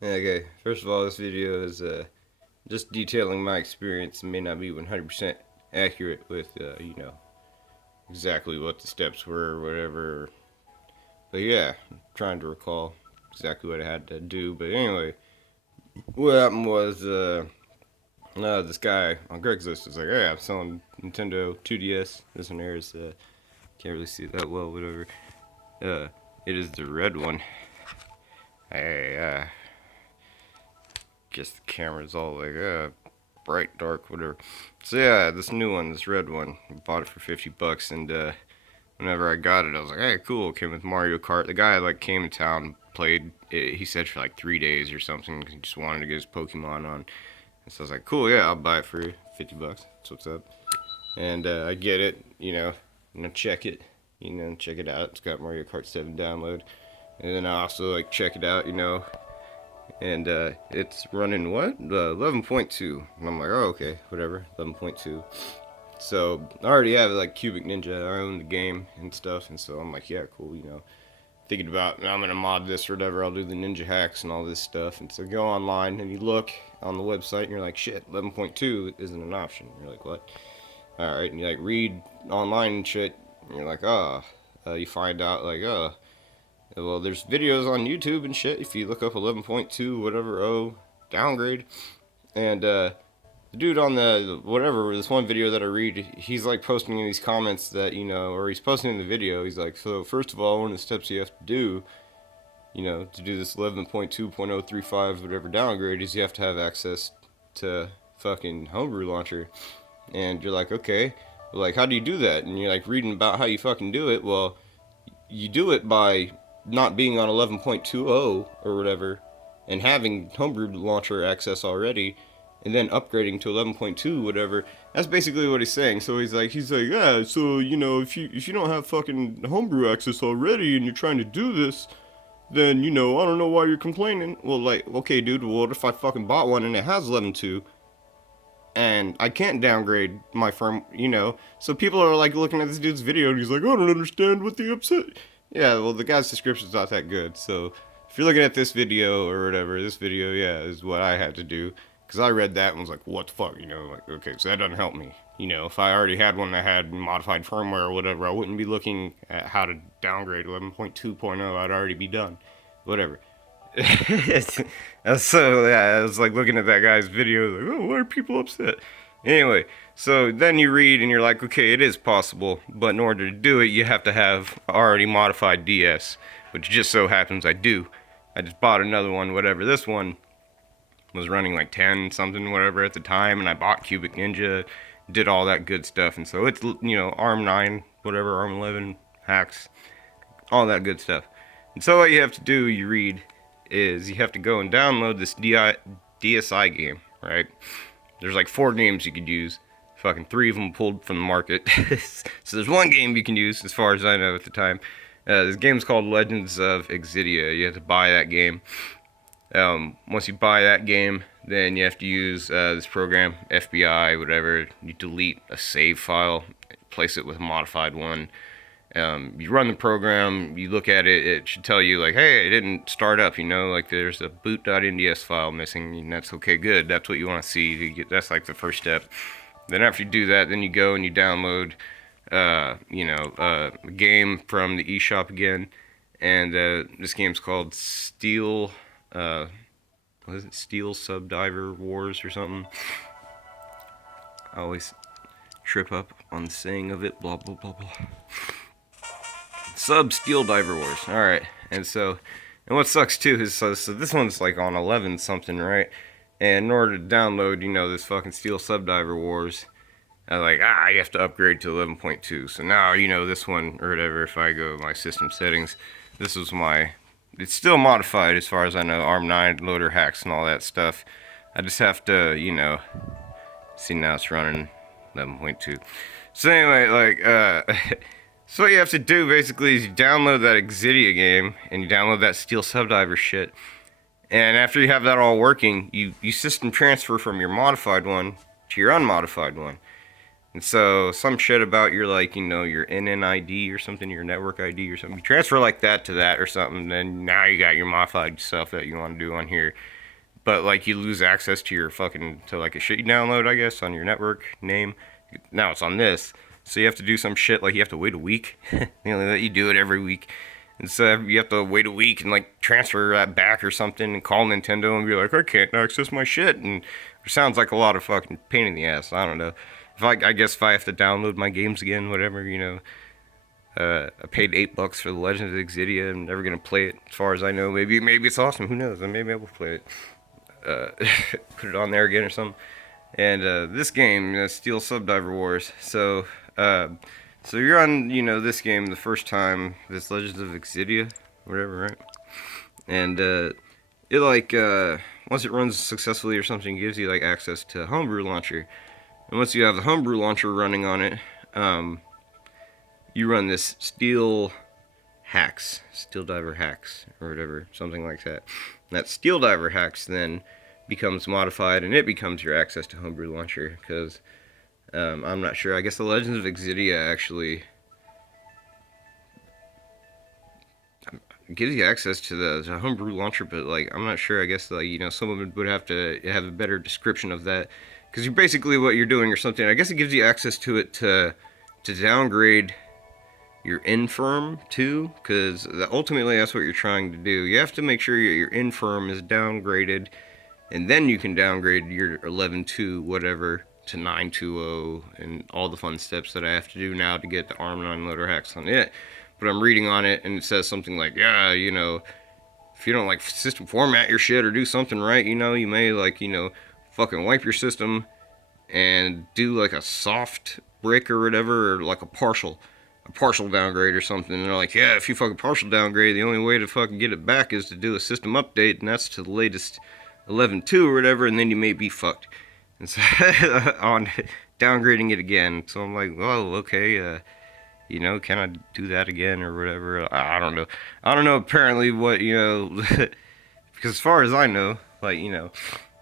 Okay, first of all, this video is just detailing my experience. It may not be 100% accurate with, exactly what the steps were or whatever. But yeah, I'm trying to recall exactly what I had to do. But anyway, what happened was this guy on Craigslist was like, hey, I'm selling Nintendo 2DS. This one here is, can't really see it that well, whatever. Uh, it is the red one. Hey, guess the camera's all like, bright, dark, whatever. So yeah, this new one, this red one, I bought it for $50, and whenever I got it, I was like, hey, cool. It came with Mario Kart. The guy like came to town, played it, he said for like 3 days or something. He just wanted to get his Pokemon on. And so I was like, cool, yeah, I'll buy it for $50. That's what's up. And I get it, check it, check it out. It's got Mario Kart 7 download. And then I also like check it out, and it's running what? 11.2. And I'm like, oh, okay, whatever, 11.2. So I already have like Cubic Ninja. I own the game and stuff, and so I'm like, yeah, cool, thinking about I'm gonna mod this or whatever. I'll do the ninja hacks and all this stuff. And so go online and you look on the website and you're like, shit, 11.2 isn't an option. You're like, what? All right, and you like read online and shit. And you're like, you find out like, well, there's videos on YouTube and shit. If you look up 11.2 whatever downgrade, and the dude on the whatever this one video that I read, he's like posting in these comments that or he's posting in the video. He's like, so first of all, one of the steps you have to do, to do this 11.2.035 whatever downgrade is you have to have access to fucking homebrew launcher. And you're like, okay, well, like how do you do that? And you're like reading about how you fucking do it. Well, you do it by not being on 11.20 or whatever and having homebrew launcher access already and then upgrading to 11.2 whatever. That's basically what he's saying. So he's like yeah, so if you don't have fucking homebrew access already and you're trying to do this, then I don't know why you're complaining. Well, like, okay, dude, well, what if I fucking bought one and it has 11.2 and I can't downgrade my firm, So people are like looking at this dude's video and he's like, I don't understand what the upset. Yeah, well, the guy's description's not that good. So if you're looking at this video or whatever, this video, yeah, is what I had to do. Because I read that and was like, what the fuck, like, okay, so that doesn't help me. If I already had one that had modified firmware or whatever, I wouldn't be looking at how to downgrade 11.2.0. I'd already be done. Whatever. So yeah, I was like looking at that guy's video, like, oh, why are people upset? Anyway, so then you read and you're like, okay, it is possible, but in order to do it, you have to have already modified DS, which just so happens I do. I just bought another one, whatever. This one was running like 10 something, whatever at the time, and I bought Cubic Ninja, did all that good stuff, and so it's ARM 9, whatever, ARM 11 hacks, all that good stuff. And so what you have to do, you read, is you have to go and download this DSi game, right? There's like 4 games you could use. Fucking 3 of them pulled from the market. So there's one game you can use, as far as I know at the time. This game's called Legends of Exidia. You have to buy that game. Once you buy that game, then you have to use this program, FBI, whatever. You delete a save file, place it with a modified one. You run the program, you look at it, it should tell you like, hey, it didn't start up, like there's a boot.nds file missing, and that's okay, good, that's what you want to see. That's like the first step. Then after you do that, then you go and you download, a game from the eShop again, and this game's called Steel, what is it, Steel Subdiver Wars or something. I always trip up on the saying of it, blah, blah, blah, blah. Steel Diver Wars. Alright, and what sucks too is, so this one's like on 11 something, right? And in order to download, this fucking Steel Subdiver Wars, you have to upgrade to 11.2. So now, this one, or whatever, if I go to my system settings, this was it's still modified as far as I know, ARM 9 loader hacks and all that stuff. I just have to, see now it's running 11.2. So anyway, so what you have to do basically is you download that Exidia game and you download that Steel Subdiver shit. And after you have that all working, you system transfer from your modified one to your unmodified one. And so some shit about your like, you know, your NNID or something, your network ID or something. You transfer like that to that or something, then now you got your modified stuff that you want to do on here. But like you lose access to your fucking to like a shit you download, I guess, on your network name. Now it's on this. So you have to do some shit like you have to wait a week. You know, let you do it every week. And so you have to wait a week and like transfer that back or something and call Nintendo and be like, I can't access my shit. And it sounds like a lot of fucking pain in the ass. I don't know. If I guess if I have to download my games again, whatever, you know. I paid $8 for the Legend of Exidia. I'm never gonna play it, as far as I know. Maybe it's awesome. Who knows? I may be able to play it. Put it on there again or something. And this game, Steel Subdiver Wars. So you're on, you know, this game the first time, this Legends of Exidia, whatever, right? And it like once it runs successfully or something, it gives you like access to Homebrew Launcher. And once you have the Homebrew Launcher running on it, you run this Steel Diver Hacks, or whatever, something like that. And that Steel Diver Hacks then becomes modified, and it becomes your access to Homebrew Launcher, because I'm not sure. I guess the Legends of Exidia actually gives you access to the Homebrew Launcher, but like I'm not sure. I guess like, you know, someone would have to have a better description of that, because you're basically what you're doing or something. I guess it gives you access to it to downgrade your infirm too, because ultimately that's what you're trying to do. You have to make sure your infirm is downgraded, and then you can downgrade your 11.2 whatever to 9.20 and all the fun steps that I have to do now to get the ARM9 loader hacks on it. But I'm reading on it and it says something like, yeah, you know, if you don't like system format your shit or do something right, you know, you may like, you know, fucking wipe your system and do like a soft brick or whatever, or like a partial downgrade or something. And they're like, yeah, if you fucking partial downgrade, the only way to fucking get it back is to do a system update, and that's to the latest 11.2 or whatever, and then you may be fucked. And so on downgrading it again. So I'm like, well, okay, you know, can I do that again or whatever? I don't know. Apparently, what, you know, because as far as I know, like, you know,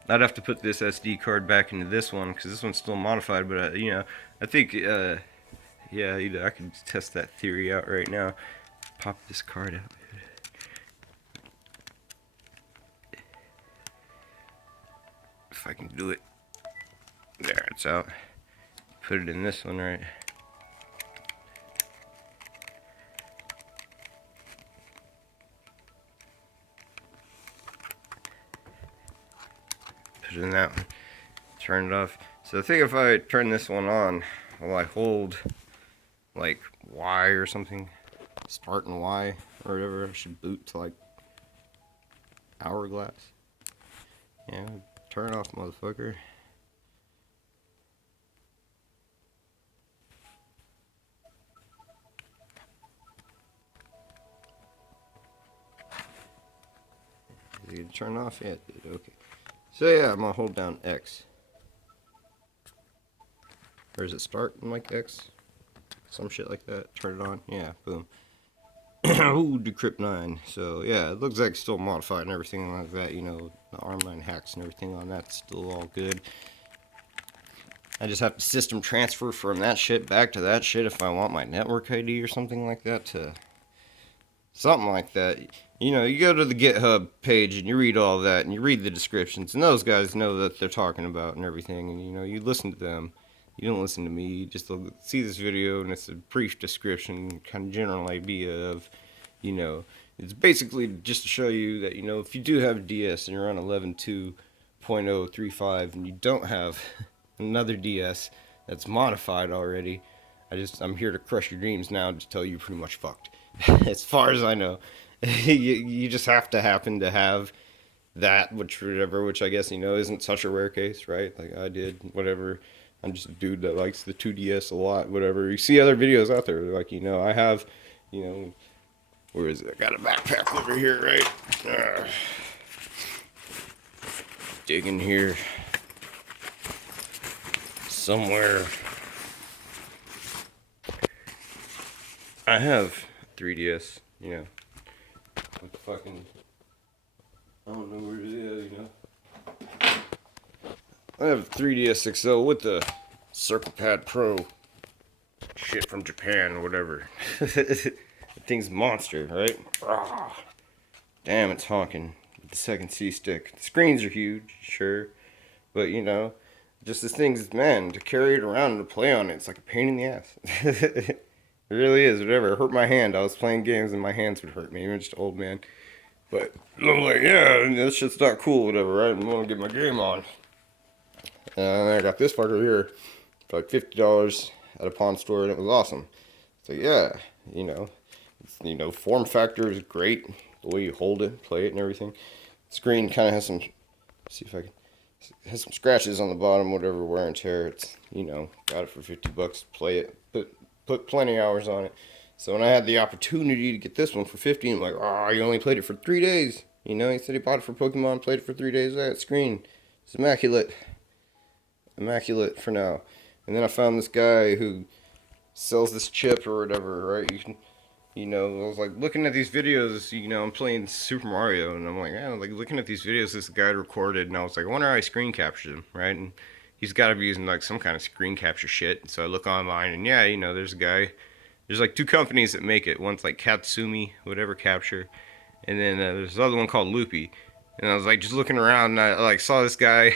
I'd have to put this SD card back into this one, because this one's still modified. But you know, I think, yeah, you know, I can test that theory out right now. Pop this card out. If I can do it. There, it's out. Put it in this one, right? Put it in that one. Turn it off. So I think if I turn this one on, will I hold like Y or something? Start and Y or whatever. I should boot to like hourglass. Yeah, turn off, motherfucker. Did it turn off? Yeah, it did. Okay. So yeah, I'm gonna hold down X. Or is it start and like X? Some shit like that. Turn it on. Yeah, boom. Ooh, decrypt 9. So yeah, it looks like it's still modified and everything like that. You know, the ARM9 hacks and everything on that's still all good. I just have to system transfer from that shit back to that shit if I want my network ID or something like that to something like that. You know, you go to the GitHub page and you read all that and you read the descriptions, and those guys know that they're talking about and everything, and you know, you listen to them. You don't listen to me. You just see this video and it's a brief description, kind of general idea of, you know, it's basically just to show you that, you know, if you do have a DS and you're on 11.2.035 and you don't have another DS that's modified already, I'm here to crush your dreams now to tell you pretty much fucked. As far as I know. You just have to happen to have that, which I guess, you know, isn't such a rare case, right? Like I did, whatever. I'm just a dude that likes the 2DS a lot, whatever. You see other videos out there, like, you know, I have, you know, where is it? I got a backpack over here, right? Dig in here somewhere. I have 3DS, you know. With the fucking, I don't know where it is, you know. I have 3DS XL with the Circle Pad Pro. Shit from Japan or whatever. The thing's a monster, right? Ah, damn, it's honking with the second C stick. The screens are huge, sure. But, you know, just this thing's, man, to carry it around and to play on it, it's like a pain in the ass. It really is, whatever. It hurt my hand. I was playing games and my hands would hurt me. I'm just an old man. But I'm like, yeah, this shit's not cool, whatever, right? I'm gonna get my game on. And I got this fucker here for like $50 at a pawn store, and it was awesome. So yeah, form factor is great. The way you hold it, play it, and everything. Screen kind of has some. Let's see if I can. Has some scratches on the bottom, whatever, wear and tear. It's, got it for $50. Play it. Put plenty of hours on it. So when I had the opportunity to get this one for $50, I'm like, oh, you only played it for 3 days. He said he bought it for Pokemon, played it for 3 days. That screen, it's immaculate. Immaculate for now. And then I found this guy who sells this chip or whatever, right? I was like looking at these videos, I'm playing Super Mario, and I'm like, looking at these videos this guy recorded, and I was like, I wonder how he screen captured them, right? And he's got to be using like some kind of screen capture shit. So I look online, and yeah, there's a guy. There's like 2 companies that make it. One's like Katsumi, whatever capture, and then there's another one called Loopy. And I was like just looking around, and I like saw this guy.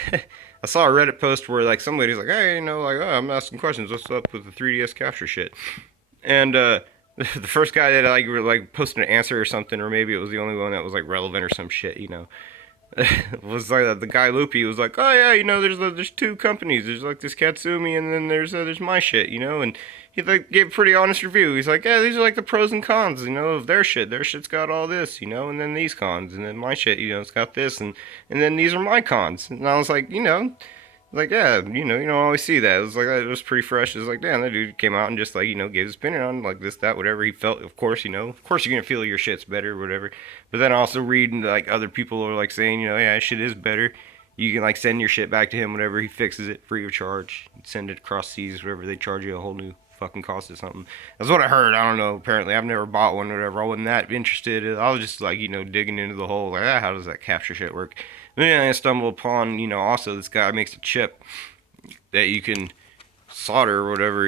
I saw a Reddit post where like somebody's like, hey, I'm asking questions. What's up with the 3DS capture shit? And the first guy that like posted an answer or something, or maybe it was the only one that was like relevant or some shit, was like the guy Loopy was like, oh yeah, there's 2 companies. There's like this Katsumi, and then there's my shit, and he like gave a pretty honest review. He's like, yeah, these are like the pros and cons, of their shit. Their shit's got all this, and then these cons, and then my shit, it's got this, and then these are my cons. And I was like, like, yeah, you don't always see that. It was like, it was pretty fresh. It was like, damn, that dude came out and just like, gave his opinion on like this, that, whatever he felt. Of course, of course you're gonna feel your shit's better, whatever. But then also reading like other people are like saying, yeah, shit is better. You can like send your shit back to him, whatever. He fixes it free of charge. Send it across seas, whatever. They charge you a whole new fucking cost or something. That's what I heard. I don't know. Apparently, I've never bought one or whatever. I wasn't that interested. I was just like, digging into the whole like, how does that capture shit work? And then I stumbled upon, also this guy makes a chip that you can solder or whatever,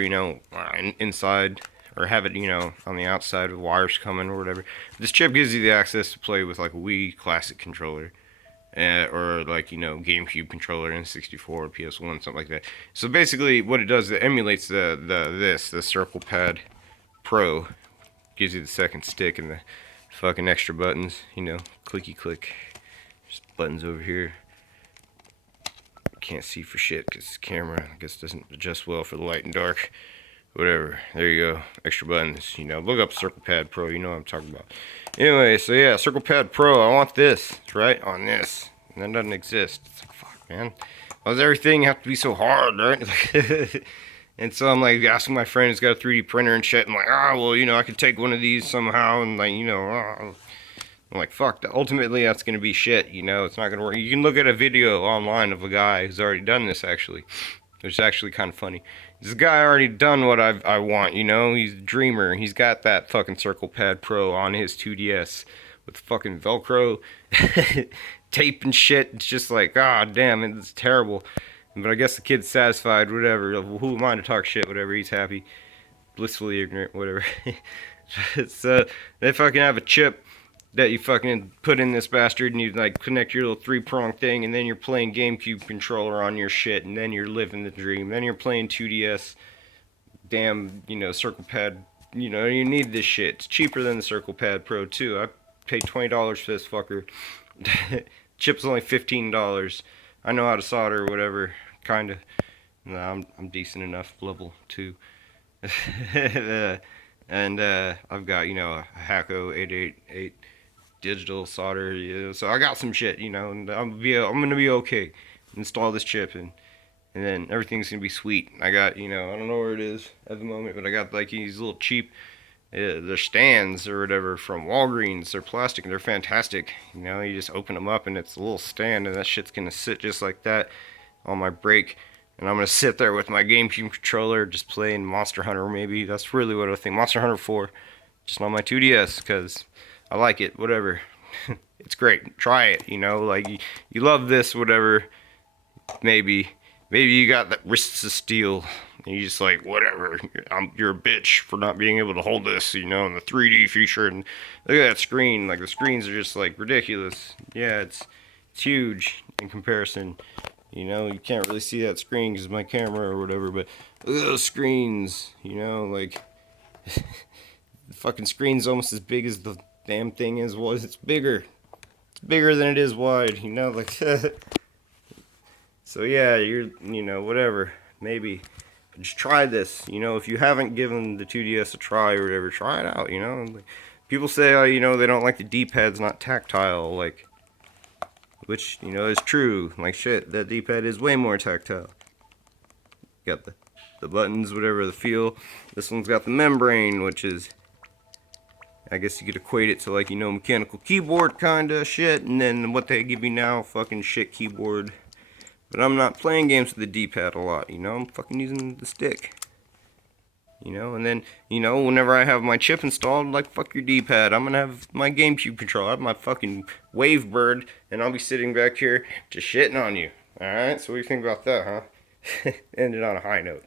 inside, or have it, on the outside with wires coming or whatever. This chip gives you the access to play with like a Wii Classic controller. Or like GameCube controller, N64, PS1, something like that. So basically, what it does, it emulates the Circle Pad Pro. Gives you the second stick and the fucking extra buttons. Clicky click. Just buttons over here. Can't see for shit because the camera, I guess, doesn't adjust well for the light and dark. Whatever. There you go. Extra buttons. Look up Circle Pad Pro. You know what I'm talking about. Anyway, so yeah, Circle Pad Pro. I want this. It's right on this. And that doesn't exist. It's like, fuck, man. Why does everything have to be so hard, right? And so I'm like asking my friend who's got a 3D printer and shit. I'm like, I could take one of these somehow. And like, I'm like, fuck. Ultimately, that's going to be shit. It's not going to work. You can look at a video online of a guy who's already done this, actually. Which is actually kind of funny. This guy already done what I want, He's a dreamer. He's got that fucking Circle Pad Pro on his 2DS with fucking Velcro tape and shit. It's just like, god damn, it's terrible. But I guess the kid's satisfied, whatever. Who am I to talk shit, whatever. He's happy. Blissfully ignorant, whatever. They fucking have a chip that you fucking put in this bastard, and you like connect your little 3-prong thing, and then you're playing GameCube controller on your shit, and then you're living the dream. Then you're playing 2DS, damn, Circle Pad. You need this shit. It's cheaper than the Circle Pad Pro too. I paid $20 for this fucker. Chip's only $15. I know how to solder or whatever, kinda. No, I'm decent enough, level 2. And I've got a Hacko 888 digital solder, so I got some shit, and I'm gonna be okay. Install this chip and then everything's gonna be sweet. I got, I don't know where it is at the moment, but I got like these little cheap, they're stands or whatever from Walgreens. They're plastic and they're fantastic. You just open them up and it's a little stand, and that shit's gonna sit just like that on my break. And I'm gonna sit there with my GameCube controller, just playing Monster Hunter. Maybe that's really what I think. Monster Hunter 4, just on my 2DS, because I like it. Whatever, it's great. Try it. Like you love this, whatever. Maybe Maybe you got that wrists of steel. And you just like, whatever. You're a bitch for not being able to hold this, you know, in the 3D feature. And look at that screen. Like, the screens are just, like, ridiculous. Yeah, it's huge in comparison. You know, you can't really see that screen because of my camera or whatever, but look at those screens. You know, like, the fucking screen's almost as big as the damn thing is. Was it's bigger. It's bigger than it is wide, you know, like, so yeah, you know, whatever. Maybe just try this. You know, if you haven't given the 2DS a try or whatever, try it out. You know, like, people say, you know, they don't like the D-pad's not tactile, like, which, you know, is true. Like, shit, that D-pad is way more tactile. Got the buttons, whatever, the feel. This one's got the membrane, which is, I guess you could equate it to, like, you know, mechanical keyboard kind of shit. And then what they give you now, fucking shit keyboard. But I'm not playing games with the D-pad a lot, you know, I'm fucking using the stick. You know, and then, you know, whenever I have my chip installed, like, fuck your D-pad, I'm gonna have my GameCube controller, I have my fucking Wavebird, and I'll be sitting back here just shitting on you. Alright, so what do you think about that, huh? Ended on a high note.